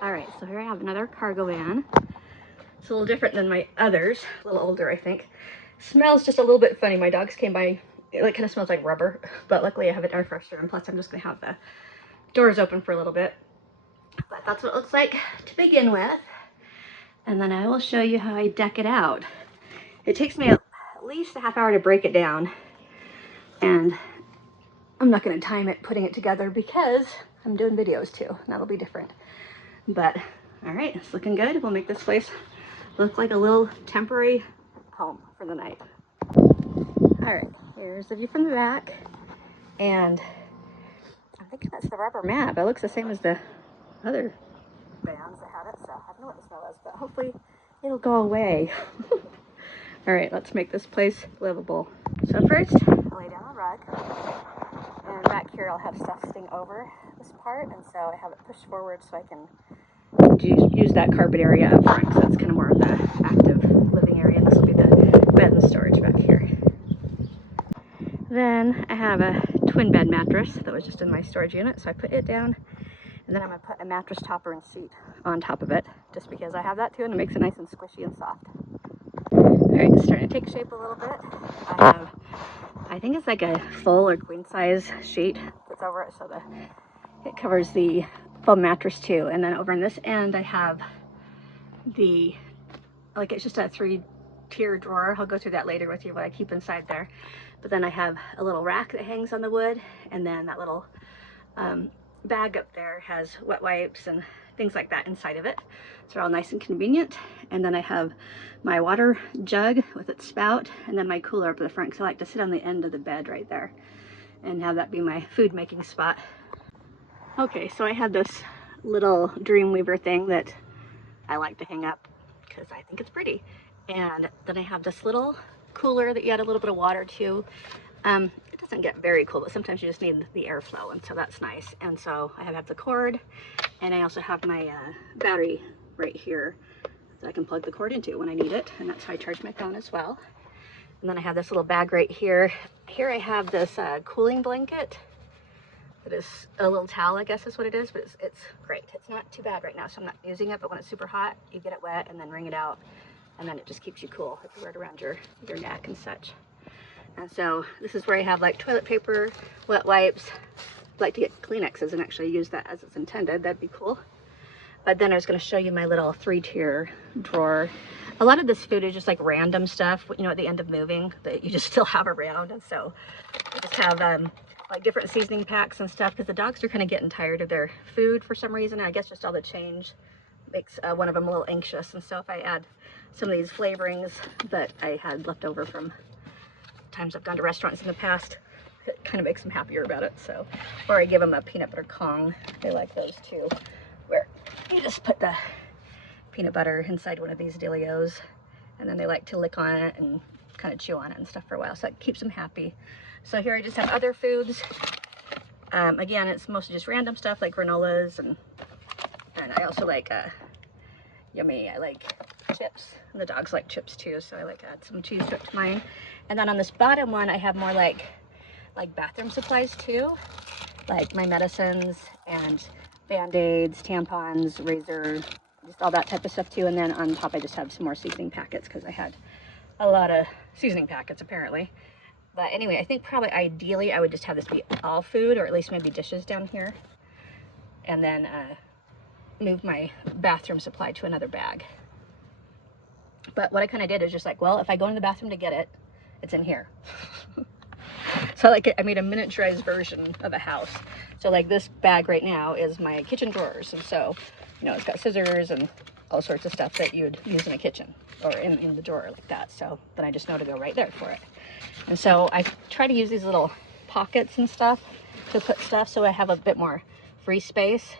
All right, so here I have another cargo van. It's a little different than my others, a little older, I think. Smells just a little bit funny. My dogs came by, it kind of smells like rubber, but luckily I have an air freshener, and plus I'm just gonna have the doors open for a little bit. But that's what it looks like to begin with. And then I will show you how I deck it out. It takes me at least a half hour to break it down, and I'm not gonna time it putting it together because I'm doing videos too, and that'll be different. But all right, it's looking good. We'll make this place look like a little temporary home for the night. All right, here's the view from the back, and I'm thinking that's the rubber mat, but it looks the same as the other vans that had it, so I don't know what the smell is, but hopefully it'll go away. All right, let's make this place livable. So first, I'll lay down a rug, and back here I'll have stuff sting over this part, and so I have it pushed forward so I can use that carpet area up front, so that's kind of more of the active living area, and this will be the bed and storage back here. Then I have a twin bed mattress that was just in my storage unit, so I put it down, and then I'm going to put a mattress topper and seat on top of it, just because I have that too, and it makes it nice and squishy and soft. Alright, it's starting to take shape a little bit. I think it's like a full or queen size sheet that's over it, so it covers the full mattress too. And then over on this end I have it's just a 3-tier drawer. I'll go through that later with you, what I keep inside there. But then I have a little rack that hangs on the wood, and then that little bag up there has wet wipes and things like that inside of it. So they're all nice and convenient. And then I have my water jug with its spout, and then my cooler up at the front, because I like to sit on the end of the bed right there and have that be my food making spot. Okay, so I have this little Dreamweaver thing that I like to hang up because I think it's pretty. And then I have this little cooler that you add a little bit of water to. It doesn't get very cool, but sometimes you just need the airflow, and so that's nice. And so I have the cord, and I also have my battery right here that I can plug the cord into when I need it, and that's how I charge my phone as well. And then I have this little bag right here. Here I have this cooling blanket. It is a little towel, I guess is what it is, but it's great. It's not too bad right now, so I'm not using it, but when it's super hot, you get it wet and then wring it out, and then it just keeps you cool if you wear it around your neck and such. And so this is where I have like toilet paper, wet wipes. I'd like to get Kleenexes and actually use that as it's intended. That'd be cool. But then I was going to show you my little 3-tier drawer. A lot of this food is just like random stuff, you know, at the end of moving that you just still have around. And so I just have like different seasoning packs and stuff, because the dogs are kind of getting tired of their food for some reason. I guess just all the change makes one of them a little anxious. And so if I add some of these flavorings that I had left over from times I've gone to restaurants in the past, it kind of makes them happier about it. So, or I give them a peanut butter Kong. They like those too, where you just put the peanut butter inside one of these dealios, and then they like to lick on it and kind of chew on it and stuff for a while, so that keeps them happy. So here I just have other foods. Again, it's mostly just random stuff like granolas, and I also like yummy, I like chips, and the dogs like chips too, so I like to add some cheese to it to mine. And then on this bottom one I have more like bathroom supplies too, like my medicines and Band-Aids, tampons, razor, just all that type of stuff too. And then on top I just have some more seasoning packets, because I had a lot of seasoning packets apparently. But anyway, I think probably ideally I would just have this be all food, or at least maybe dishes down here, and then move my bathroom supply to another bag. But what I kind of did is just like, well, if I go in the bathroom to get it, it's in here. So like I made a miniaturized version of a house. So like this bag right now is my kitchen drawers, and so, you know, it's got scissors and all sorts of stuff that you'd use in a kitchen or in the drawer like that. So then I just know to go right there for it. And so I try to use these little pockets and stuff to put stuff, so I have a bit more free space.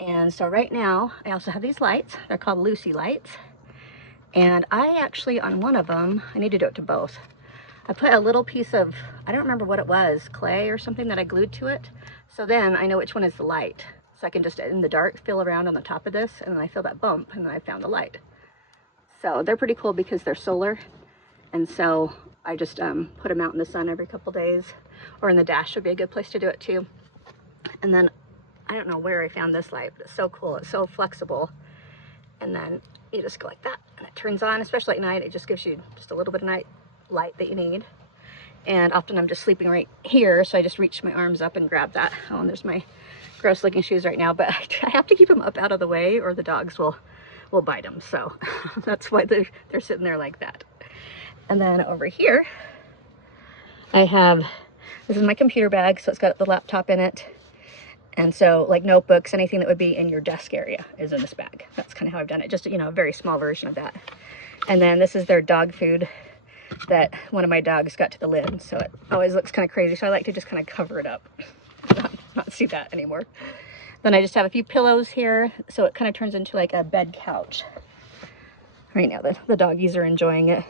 And so right now I also have these lights. They're called Lucy lights. And I actually, on one of them, I need to do it to both, I put a little piece of, I don't remember what it was, clay or something that I glued to it. So then I know which one is the light. So I can just, in the dark, feel around on the top of this, and then I feel that bump, and then I found the light. So they're pretty cool because they're solar. And so I just put them out in the sun every couple days, or in the dash would be a good place to do it too. And then I don't know where I found this light, but it's so cool. It's so flexible. And then you just go like that and it turns on, especially at night. It just gives you just a little bit of night light that you need. And often I'm just sleeping right here, so I just reach my arms up and grab that. Oh, and there's my gross looking shoes right now, but I have to keep them up out of the way or the dogs will bite them. So that's why they're sitting there like that. And then over here, I have, this is my computer bag, so it's got the laptop in it. And so like notebooks, anything that would be in your desk area is in this bag. That's kind of how I've done it. Just, you know, a very small version of that. And then this is their dog food that one of my dogs got to the lid. So it always looks kind of crazy. So I like to just kind of cover it up, not see that anymore. Then I just have a few pillows here. So it kind of turns into like a bed couch. Right now the doggies are enjoying it.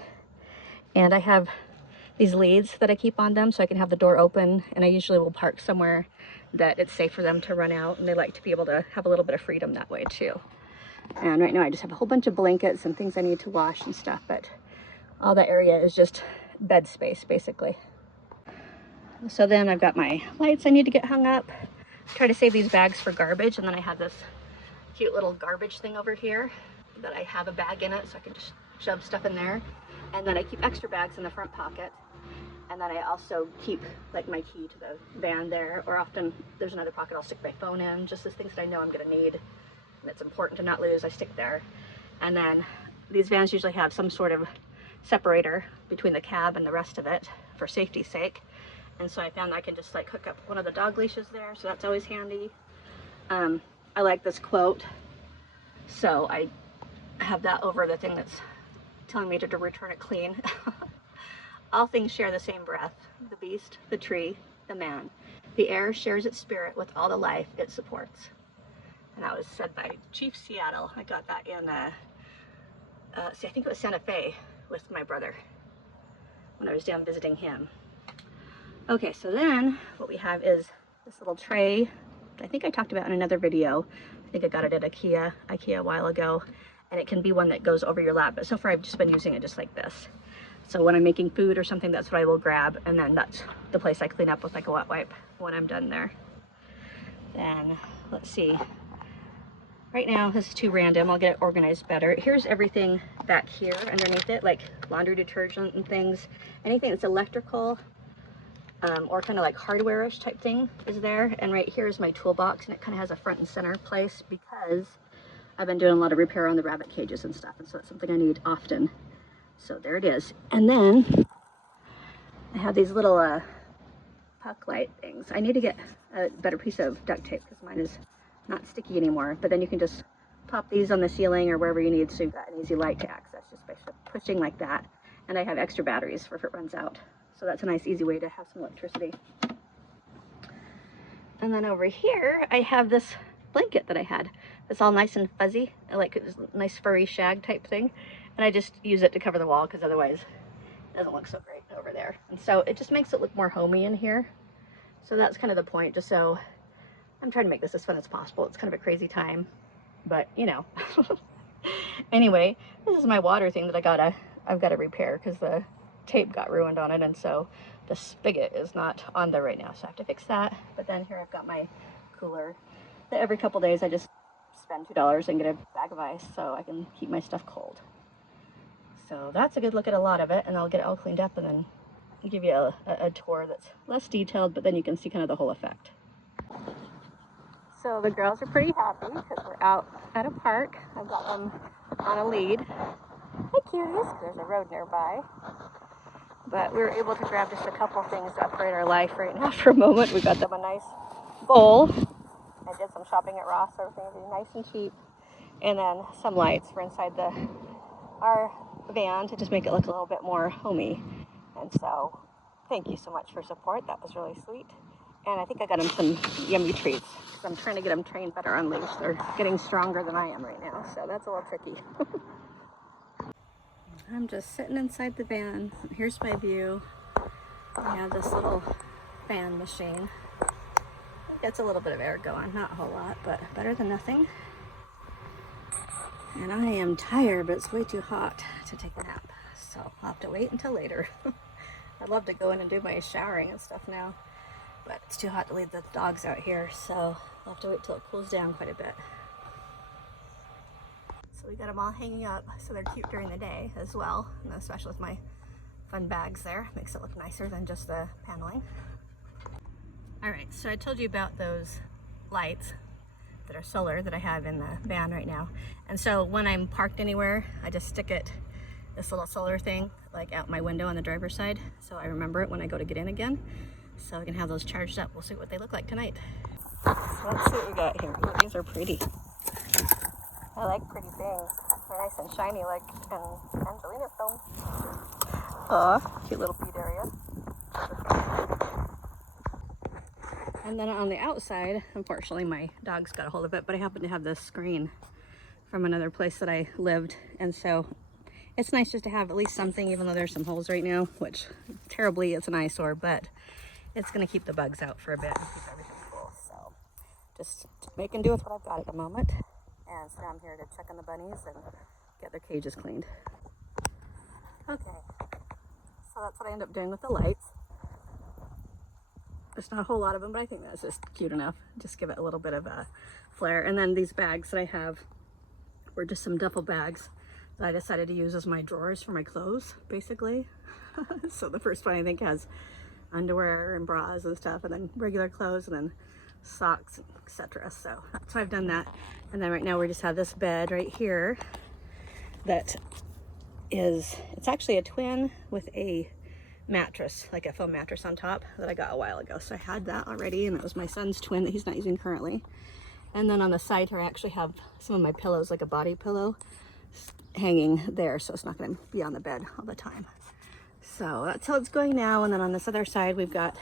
And I have these leads that I keep on them so I can have the door open, and I usually will park somewhere that it's safe for them to run out, and they like to be able to have a little bit of freedom that way too. And right now I just have a whole bunch of blankets and things I need to wash and stuff, but all that area is just bed space basically. So then I've got my lights I need to get hung up. Try to save these bags for garbage, and then I have this cute little garbage thing over here that I have a bag in it so I can just shove stuff in there. And then I keep extra bags in the front pocket. And then I also keep like my key to the van there, or often there's another pocket I'll stick my phone in, just as things that I know I'm gonna need and it's important to not lose, I stick there. And then these vans usually have some sort of separator between the cab and the rest of it for safety's sake. And so I found I can just like hook up one of the dog leashes there, so that's always handy. I like this quote, so I have that over the thing that's telling me to return it clean. All things share the same breath, the beast, the tree, the man. The air shares its spirit with all the life it supports. And that was said by Chief Seattle. I got that in, I think it was Santa Fe with my brother when I was down visiting him. Okay, so then what we have is this little tray that I think I talked about in another video. I think I got it at IKEA a while ago. And it can be one that goes over your lap, but so far I've just been using it just like this. So when I'm making food or something, that's what I will grab, and then that's the place I clean up with like a wet wipe when I'm done there. Then, let's see. Right now, this is too random. I'll get it organized better. Here's everything back here underneath it, like laundry detergent and things. Anything that's electrical or kind of like hardware-ish type thing is there. And right here is my toolbox, and it kind of has a front and center place because I've been doing a lot of repair on the rabbit cages and stuff, and so it's something I need often. So there it is. And then I have these little puck light things. I need to get a better piece of duct tape because mine is not sticky anymore. But then you can just pop these on the ceiling or wherever you need, so you've got an easy light to access just by pushing like that. And I have extra batteries for if it runs out. So that's a nice easy way to have some electricity. And then over here I have this blanket that I had. It's all nice and fuzzy. I like it. It's a nice furry shag type thing. And I just use it to cover the wall because otherwise it doesn't look so great over there. And so it just makes it look more homey in here. So that's kind of the point, just so I'm trying to make this as fun as possible. It's kind of a crazy time, but you know. Anyway, this is my water thing that I've got to repair because the tape got ruined on it, and so the spigot is not on there right now, so I have to fix that. But then here I've got my cooler that every couple days I just spend $2 and get a bag of ice so I can keep my stuff cold. So that's a good look at a lot of it, and I'll get it all cleaned up and then give you a tour that's less detailed, but then you can see kind of the whole effect. So the girls are pretty happy because we're out at a park. I've got them on a lead. Hi, cuties. There's a road nearby. But we were able to grab just a couple things to upgrade our life right now for a moment. We got them a nice bowl. I did some shopping at Ross, so everything will be nice and cheap. And then some lights for inside our van to just make it look a little bit more homey. And so thank you so much for support. That was really sweet. And I think I got them some yummy treats because I'm trying to get them trained better on leash. They're getting stronger than I am right now, so that's a little tricky. I'm just sitting inside the van. Here's my view. I have this little fan machine. It gets a little bit of air going, not a whole lot, but better than nothing. And I am tired, but it's way too hot to take a nap, so I'll have to wait until later. I'd love to go in and do my showering and stuff now, but it's too hot to leave the dogs out here, so I'll have to wait till it cools down quite a bit. So we got them all hanging up, so they're cute during the day as well, and especially with my fun bags there. Makes it look nicer than just the paneling. All right, so I told you about those lights that are solar that I have in the van right now. And so when I'm parked anywhere, I just stick this little solar thing, like out my window on the driver's side, so I remember it when I go to get in again. So I can have those charged up. We'll see what they look like tonight. So let's see what we got here. Ooh, these are pretty. I like pretty things. They're nice and shiny like in Angelina's film. Aw, cute little bead area. And then on the outside, unfortunately my dogs got a hold of it, but I happen to have this screen from another place that I lived, and so it's nice just to have at least something, even though there's some holes right now, which terribly it's an eyesore, but it's going to keep the bugs out for a bit and keep everything cool. So just making do with what I've got at the moment. And so now I'm here to check on the bunnies and get their cages cleaned. Okay, so that's what I end up doing with the lights. There's not a whole lot of them, but I think that's just cute enough. Just give it a little bit of a flair. And then these bags that I have were just some duffel bags that I decided to use as my drawers for my clothes, basically. So the first one I think has underwear and bras and stuff, and then regular clothes, and then socks, etc. So that's why I've done that. And then right now we just have this bed right here that is, it's actually a twin with a mattress, like a foam mattress on top that I got a while ago. So I had that already, and it was my son's twin that he's not using currently. And then on the side here I actually have some of my pillows, like a body pillow, hanging there, so it's not going to be on the bed all the time. So that's how it's going now. And then on this other side we've got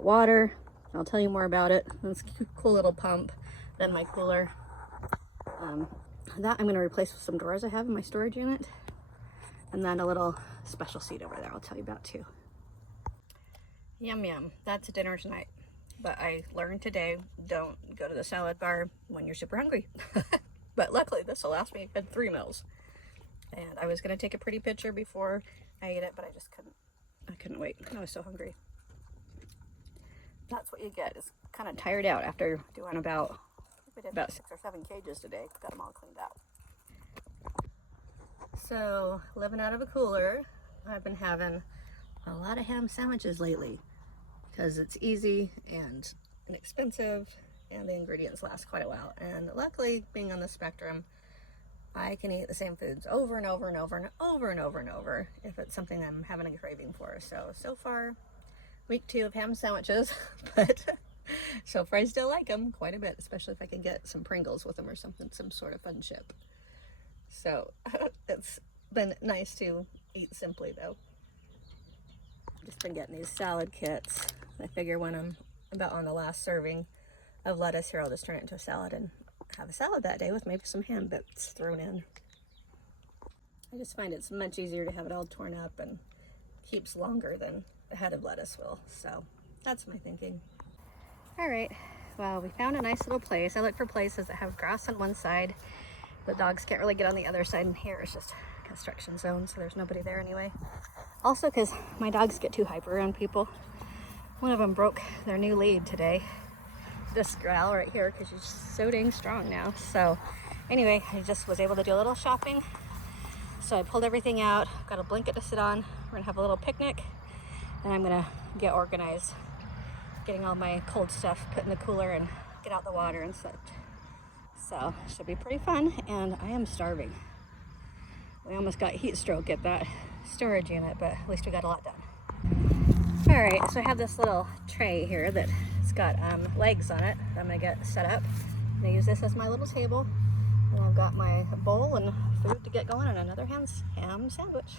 water. I'll tell you more about it. This cool little pump, then my cooler. That I'm going to replace with some drawers I have in my storage unit, and then a little special seat over there I'll tell you about too. Yum yum, that's dinner tonight. But I learned today, don't go to the salad bar when you're super hungry. But luckily this will last me a good 3 meals. And I was going to take a pretty picture before I ate it, but I just couldn't wait. I was so hungry. That's what you get, is kind of tired out after doing about 6 or 7 cages today. Got them all cleaned out. So, living out of a cooler, I've been having a lot of ham sandwiches lately because it's easy and inexpensive and the ingredients last quite a while. And luckily, being on the spectrum, I can eat the same foods over and over and over and over and over and over if it's something I'm having a craving for. So far, week 2 of ham sandwiches, but so far I still like them quite a bit, especially if I can get some Pringles with them or something, some sort of fun chip. So it's been nice to eat simply though. Just been getting these salad kits. I figure when I'm about on the last serving of lettuce here, I'll just turn it into a salad and have a salad that day with maybe some ham bits thrown in. I just find it's much easier to have it all torn up and keeps longer than a head of lettuce will. So that's my thinking. All right, well, we found a nice little place. I look for places that have grass on one side. The dogs can't really get on the other side, and here it's just construction zone, so there's nobody there anyway. Also, because my dogs get too hyper around people. One of them broke their new lead today. This gal right here, because she's so dang strong now. So anyway, I just was able to do a little shopping. So I pulled everything out, got a blanket to sit on. We're gonna have a little picnic, and I'm gonna get organized, getting all my cold stuff put in the cooler and get out the water and such. So should be pretty fun, and I am starving. We almost got heat stroke at that storage unit, but at least we got a lot done. All right, so I have this little tray here that's got legs on it that I'm gonna get set up. I'm gonna use this as my little table, and I've got my bowl and food to get going, and another ham sandwich.